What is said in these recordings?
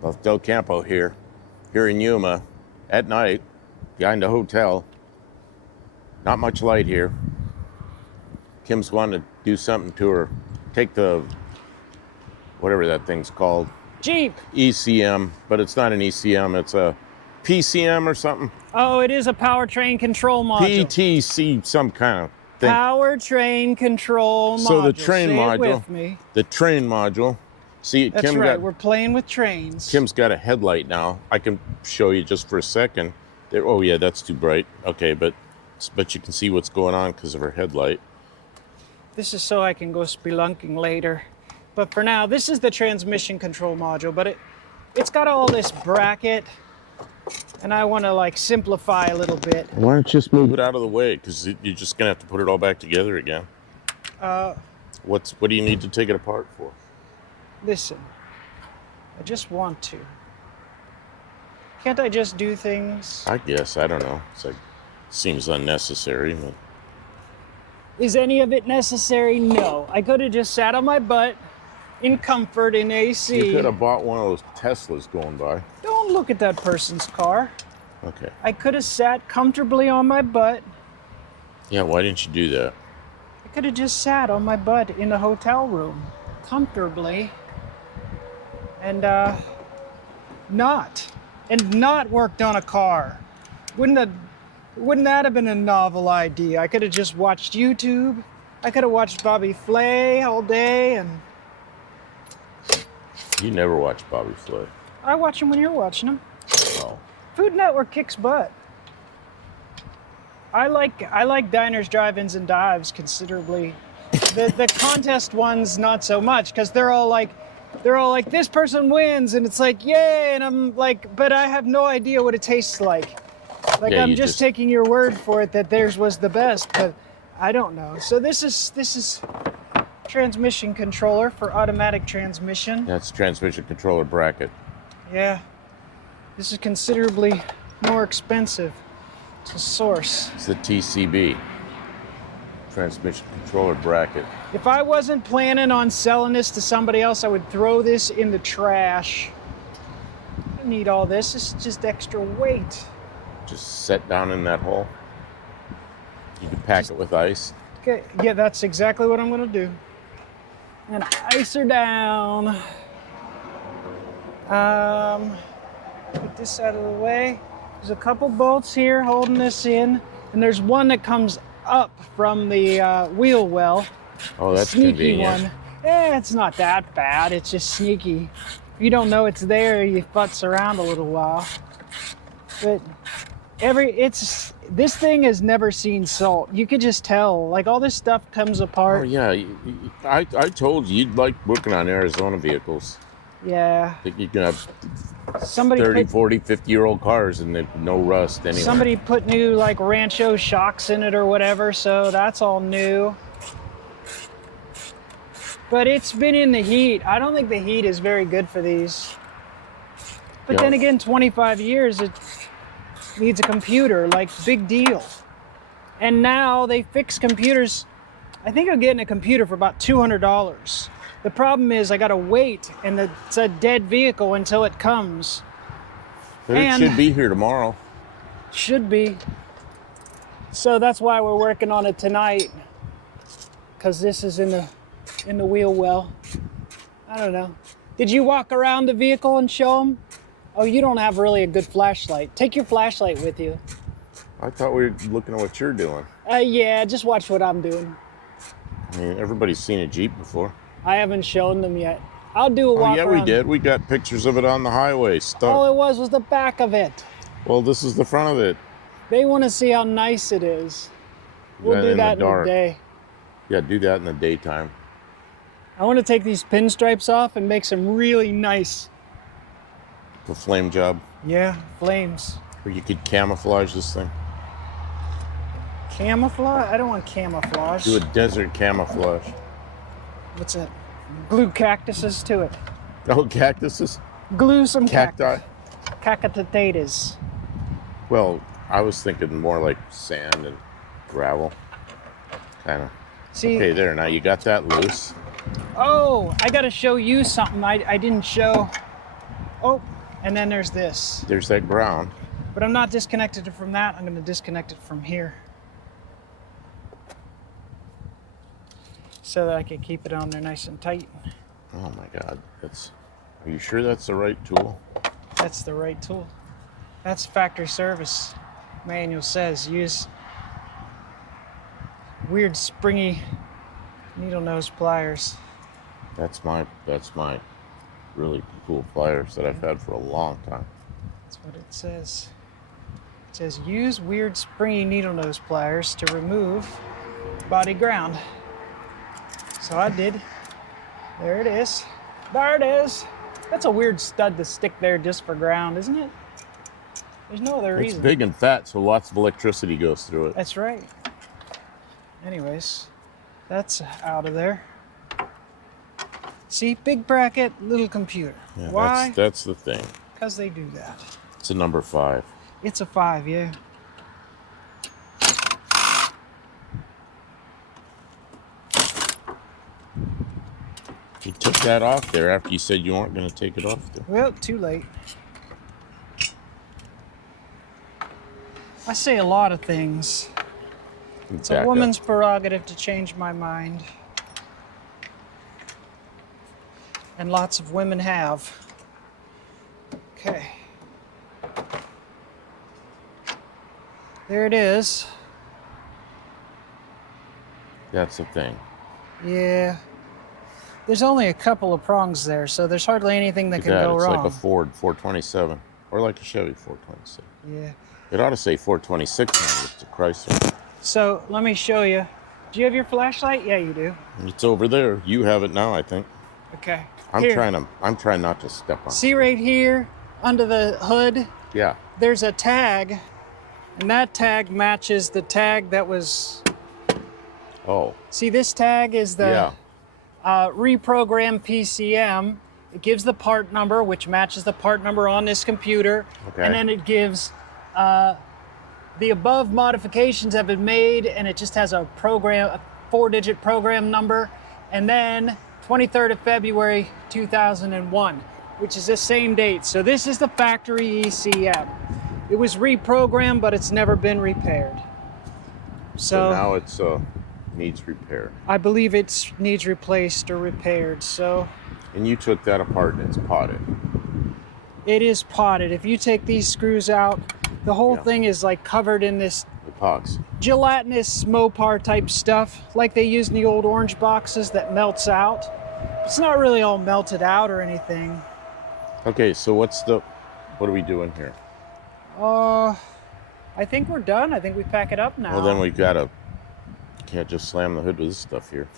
Well, Del Campo here in Yuma, at night, behind the hotel. Not much light here. Kim's wanting to do something to her. Take the, whatever that thing's called. Jeep. ECM, but it's not an ECM, it's a PCM or something. Oh, it is a powertrain control module. PTC, some kind of thing. Powertrain control module. So the train Say module, it with me. the train module. See, That's right, we're playing with trains. Kim's got a headlight now. I can show you just for a second. There, oh yeah, that's too bright. Okay, but you can see what's going on because of her headlight. This is so I can go spelunking later. But for now, this is the transmission control module, but it's got all this bracket, and I want to like simplify a little bit. Why don't you just move it out of the way? Because you're just gonna have to put it all back together again. What do you need to take it apart for? Listen, I just want to. Can't I just do things? I guess, I don't know. It's like, seems unnecessary. But... Is any of it necessary? No. I could have just sat on my butt in comfort in AC. You could have bought one of those Teslas going by. Don't look at that person's car. Okay. I could have sat comfortably on my butt. Yeah, why didn't you do that? I could have just sat on my butt in the hotel room comfortably and not worked on a car. Wouldn't that have been a novel idea? I could have just watched YouTube. I could have watched Bobby Flay all day, and you never watch Bobby Flay. I watch him when you're watching him. Oh. Food Network kicks butt. I like diners, drive-ins, and dives considerably. The contest ones not so much, because they're all like this person wins, and it's like yay, and I'm like, but I have no idea what it tastes like. Like yeah, I'm just taking your word for it that theirs was the best, but I don't know. So this is transmission controller for automatic transmission. That's transmission controller bracket. Yeah. This is considerably more expensive to source. It's the TCB. Transmission controller bracket. If I wasn't planning on selling this to somebody else, I would throw this in the trash. I don't need all this. This is just extra weight. Just set down in that hole. You can pack it with ice. Okay, yeah, that's exactly what I'm gonna do. And ice her down. Put this out of the way. There's a couple bolts here holding this in, and there's one that comes up from the wheel well. Oh, that's sneaky convenient. One. It's not that bad. It's just sneaky. If you don't know it's there, you futz around a little while. But this thing has never seen salt. You could just tell. Like all this stuff comes apart. Oh yeah, I told you you'd like working on Arizona vehicles. Yeah. I think you can have somebody 30, 40, 50-year-old cars and no rust anyway. Somebody put new like Rancho shocks in it or whatever, so that's all new. But it's been in the heat. I don't think the heat is very good for these. But then again, 25 years, it needs a computer, like big deal. And now they fix computers. I think I'm getting a computer for about $200. The problem is I gotta wait, and it's a dead vehicle until it comes. But it should be here tomorrow. Should be. So that's why we're working on it tonight, because this is in the wheel well. I don't know. Did you walk around the vehicle and show them? Oh, you don't have really a good flashlight. Take your flashlight with you. I thought we were looking at what you're doing. Yeah, just watch what I'm doing. I mean, everybody's seen a Jeep before. I haven't shown them yet. I'll do a walk around. Oh, yeah, we did. We got pictures of it on the highway. Stuck. All it was the back of it. Well, this is the front of it. They want to see how nice it is. We'll do that in the day. Yeah, do that in the daytime. I want to take these pinstripes off and make some really nice. The flame job. Yeah, flames. Or you could camouflage this thing. Camouflage? I don't want camouflage. Do a desert camouflage. What's that? Glue cactuses to it. Oh, cactuses? Glue some cacti. Cacatatatas. Well, I was thinking more like sand and gravel. Kind of. See, okay, there. Now you got that loose. Oh, I got to show you something I didn't show. Oh, and then there's this. There's that ground. But I'm not disconnected from that. I'm going to disconnect it from here, so that I can keep it on there nice and tight. Oh my God, are you sure that's the right tool? That's the right tool. That's factory service manual says use weird springy needle nose pliers. That's my really cool pliers that I've had for a long time. That's what it says. It says use weird springy needle nose pliers to remove body ground. So I did. There it is. There it is. That's a weird stud to stick there just for ground, isn't it? There's no other reason. It's big and fat, so lots of electricity goes through it. That's right. Anyways, that's out of there. See, big bracket, little computer. Yeah, Why? That's the thing. Because they do that. It's a number 5. It's a 5, yeah. You took that off there after you said you weren't going to take it off there. Well, too late. I say a lot of things. It's a woman's prerogative to change my mind. And lots of women have. Okay. There it is. That's the thing. Yeah. There's only a couple of prongs there, so there's hardly anything that can go it's wrong. like a Ford 427 or like a Chevy 427. Yeah. It ought to say 426 now. It's a Chrysler. So let me show you. Do you have your flashlight? Yeah, you do. It's over there. You have it now, I think. Okay. I'm Here. trying not to step on. See right here under the hood? Yeah. There's a tag, and that tag matches the tag that was. Oh. See, this tag is the reprogrammed PCM. It gives the part number, which matches the part number on this computer. Okay. And then it gives the above modifications have been made, and it just has a 4-digit program number. And then 23rd of February 2001, which is the same date. So this is the factory ECM. It was reprogrammed, but it's never been repaired. So now it's needs repair. I believe it needs replaced or repaired. So. And you took that apart and it's potted. It is potted. If you take these screws out, the whole thing is like covered in this Epoxy. gelatinous Mopar type stuff, like they use in the old orange boxes that melts out. It's not really all melted out or anything. Okay, so what are we doing here? I think we're done. I think we pack it up now. Well, then can't just slam the hood with this stuff here.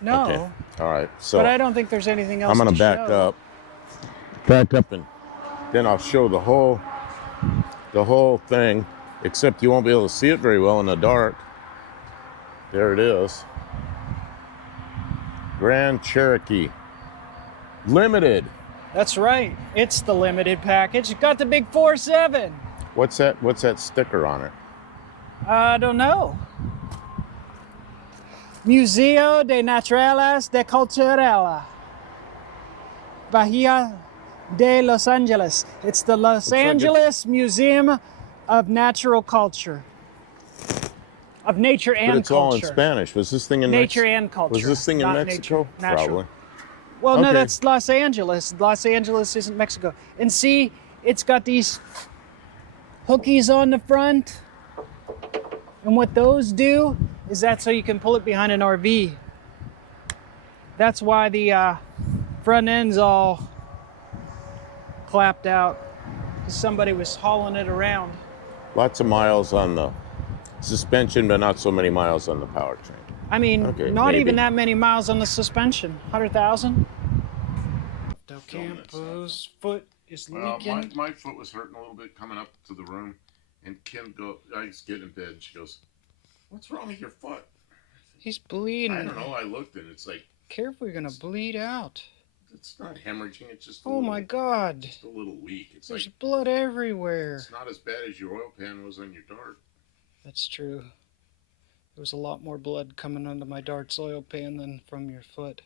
No. Okay. All right. So but I don't think there's anything else I'm going to back up. Back up, and then I'll show the whole thing, except you won't be able to see it very well in the dark. There it is. Grand Cherokee Limited. That's right. It's the limited package. It got the big 4.7. What's that sticker on it? I don't know. Museo de Naturales de Cultura, Bahia de Los Angeles. It's the Los Angeles Museum of Natural Culture. Of nature and culture. But it's all in Spanish. Was this thing in nature and culture? Was this thing in Mexico? Probably. Well, no, that's Los Angeles. Los Angeles isn't Mexico. And see, it's got these hookies on the front. And what those do is that so you can pull it behind an RV. That's why the front end's all clapped out. Because somebody was hauling it around. Lots of miles on the suspension, but not so many miles on the powertrain. I mean, not even that many miles on the suspension. 100,000. Del Campo's foot is leaking. My foot was hurting a little bit coming up to the room, and I just get in bed, and she goes, "What's wrong with your foot?" He's bleeding. I don't know. I looked, and it's like, careful, you're gonna bleed out. It's not hemorrhaging. It's just my God. Just a little leak. There's blood everywhere. It's not as bad as your oil pan was on your dart. That's true. There was a lot more blood coming onto my dart's oil pan than from your foot.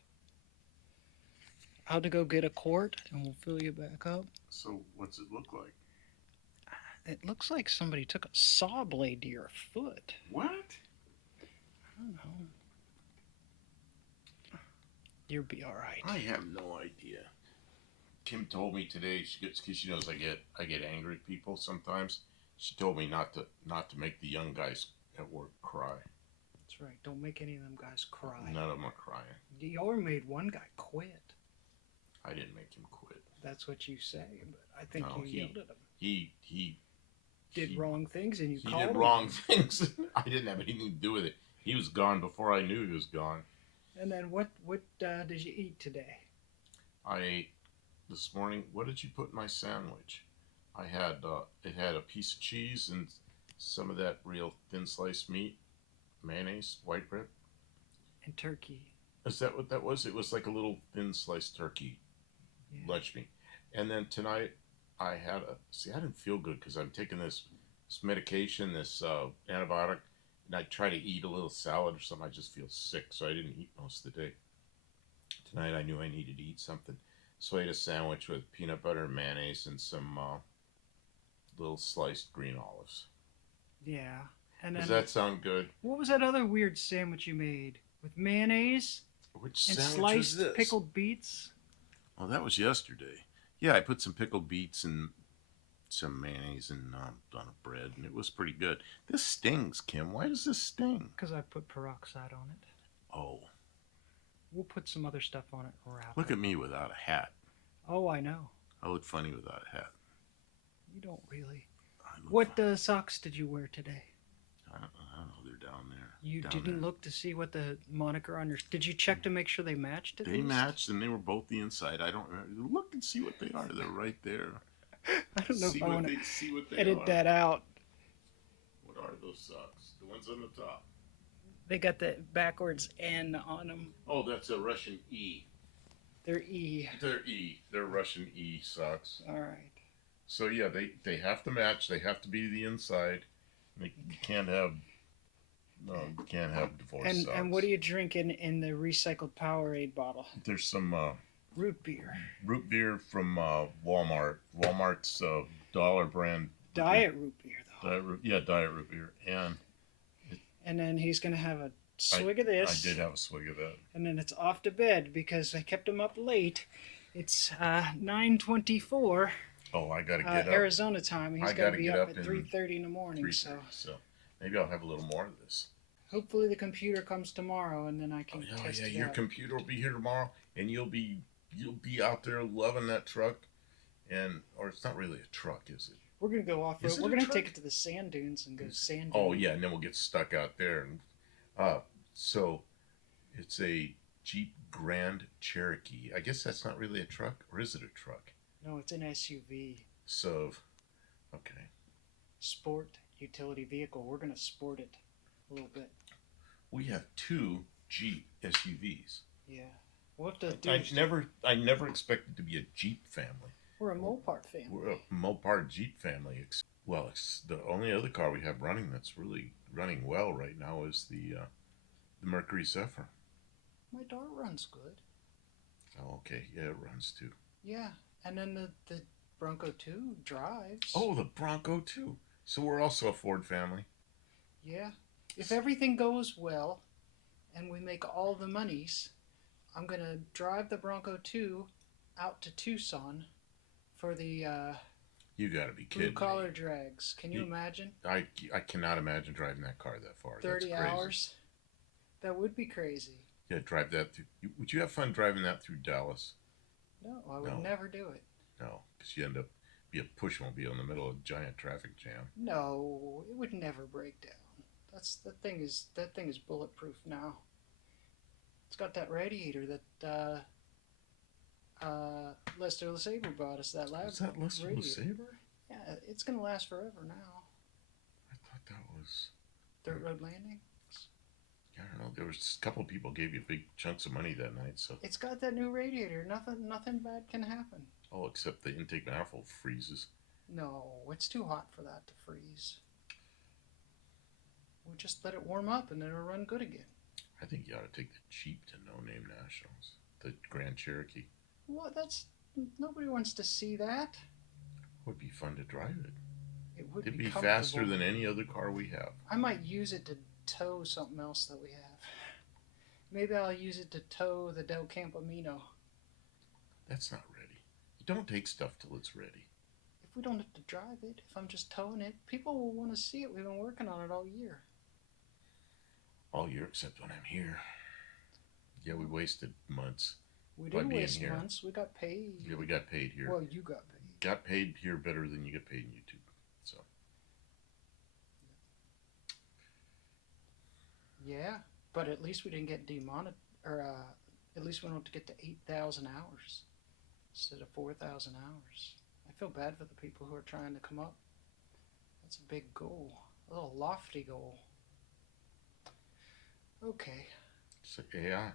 out to go get a quart, and we'll fill you back up. So what's it look like? It looks like somebody took a saw blade to your foot. What? I don't know. You'll be all right. I have no idea. Kim told me today because she knows I get angry at people sometimes. She told me not to make the young guys at work cry. That's right. Don't make any of them guys cry. None of them are crying. You already made one guy quit. I didn't make him quit. That's what you say, but I think No, you yelled at him. He Did wrong things, and you he called did him. wrong things. I didn't have anything to do with it. He was gone before I knew he was gone. And then what did you eat today? I ate this morning. What did you put in my sandwich? I had it had a piece of cheese and some of that real thin sliced meat, mayonnaise, white bread. And turkey. Is that what that was? It was like a little thin sliced turkey lunch meat. And then tonight I had I didn't feel good because I'm taking this medication, this antibiotic, and I try to eat a little salad or something. I just feel sick, so I didn't eat most of the day. Tonight I knew I needed to eat something, so I ate a sandwich with peanut butter and mayonnaise and some little sliced green olives. Yeah. And then, Does that sound good? what was that other weird sandwich you made with mayonnaise Which and sandwich sliced was this? pickled beets? Oh, that was yesterday. Yeah, I put some pickled beets and some mayonnaise and on a bread, and it was pretty good. This stings, Kim. Why does this sting? Because I put peroxide on it. Oh, We'll put some other stuff on it. Wrap look it. at me without a hat. Oh, I know. I look funny without a hat. You don't really. I look What funny. socks did you wear today? I don't know. They're down there. You Down didn't there. look to see what the moniker on your. Did you check to make sure they matched at They least? matched, and they were both the inside. I don't remember. Look and see what they are. They're right there. I don't know See if I what want they to see what they edit are. that out. What are those socks? The ones on the top. They got the backwards N on them. Oh, that's a Russian E. They're E. They're E. They're Russian E socks. All right. So yeah, they have to match. They have to be the inside. You can't have divorce socks. And what are you drinking in the recycled Powerade bottle? There's some Root beer. root beer from Walmart. Walmart's dollar brand. Diet root beer though. Diet root beer. And then he's gonna have a swig of this. I did have a swig of that. And then it's off to bed because I kept him up late. It's 9:24 Oh, I gotta get up. Arizona time. He's I got to gotta be get up up at in 3:30 in the morning. 3:30, so maybe I'll have a little more of this. Hopefully the computer comes tomorrow and then I can Oh test yeah, it your out. computer will be here tomorrow, and you'll be out there loving that truck, or it's not really a truck, is it? We're gonna go off road. Is it We're a gonna truck? take it to the sand dunes and go sand. Oh duning. yeah, and then we'll get stuck out there. And so it's a Jeep Grand Cherokee. I guess that's not really a truck, or is it a truck? No, it's an SUV. So, okay. Sport utility vehicle. We're gonna sport it a little bit. We have two Jeep SUVs. Yeah. We'll have to do. I never expected to be a Jeep family. We're a Mopar family. We're a Mopar Jeep family. Well, it's the only other car we have running that's really running well right now is the Mercury Zephyr. My dart runs good. Oh, okay. Yeah, it runs too. Yeah, and then the Bronco 2 drives. Oh, the Bronco too. So we're also a Ford family. Yeah. If everything goes well, and we make all the monies, I'm gonna drive the Bronco 2 out to Tucson for the You got to be blue kidding collar me. drags. Can you imagine? I cannot imagine driving that car that far. 30 That's crazy. hours. That would be crazy. Yeah, drive that through. Would you have fun driving that through Dallas? No, I would No. never do it. No, because you end up be a pushmobile in the middle of a giant traffic jam. No, it would never break down. That thing is bulletproof now. It's got that radiator that Lester LeSabre brought us. That lab Is that Lester radiator. LeSabre? Yeah, it's gonna last forever now. I thought that was. Dirt Road Landing. I don't know. There was a couple of people gave you big chunks of money that night. So It's got that new radiator. Nothing bad can happen. except the intake manifold freezes. No, it's too hot for that to freeze. We'll just let it warm up and then it'll run good again. I think you ought to take the Jeep to No Name Nationals. The Grand Cherokee. What? That's nobody wants to see that. It would be fun to drive it. It would It'd be be comfortable. faster than any other car we have. I might use it to tow something else that we have. Maybe I'll use it to tow the Del Campamino. That's not ready. You don't take stuff till it's ready. If we don't have to drive it, if I'm just towing it, people will want to see it. We've been working on it all year. All year except when I'm here. Yeah, we wasted months. We By didn't being waste here. months. We got paid. Yeah, we got paid here. Well, you got paid. Got paid here better than you get paid in YouTube. So Yeah, but at least we didn't get demonetized, or at least we don't have to get to 8,000 hours instead of 4,000 hours. I feel bad for the people who are trying to come up. That's a big goal, a little lofty goal. Okay. So AI.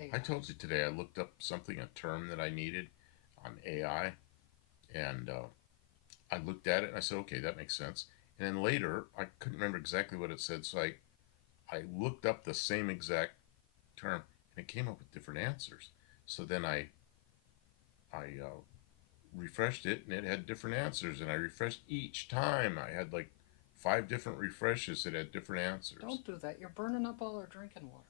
AI. I told you today I looked up something, a term that I needed on AI, and I looked at it and I said, okay, that makes sense. And then later, I couldn't remember exactly what it said, so I looked up the same exact term, and it came up with different answers. So then I refreshed it, and it had different answers, and I refreshed each time. I had like 5 different refreshes that had different answers. Don't do that. You're burning up all our drinking water.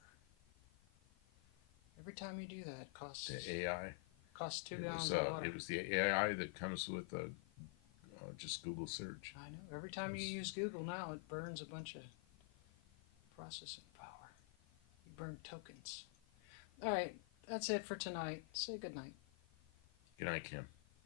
Every time you do that, it costs The AI. Costs 2 It gallons was, of water. it was the AI that comes with just Google search. I know. Every time you use Google now, it burns a bunch of processing power. You burn tokens. All right, that's it for tonight. Say good night. Good night, Kim.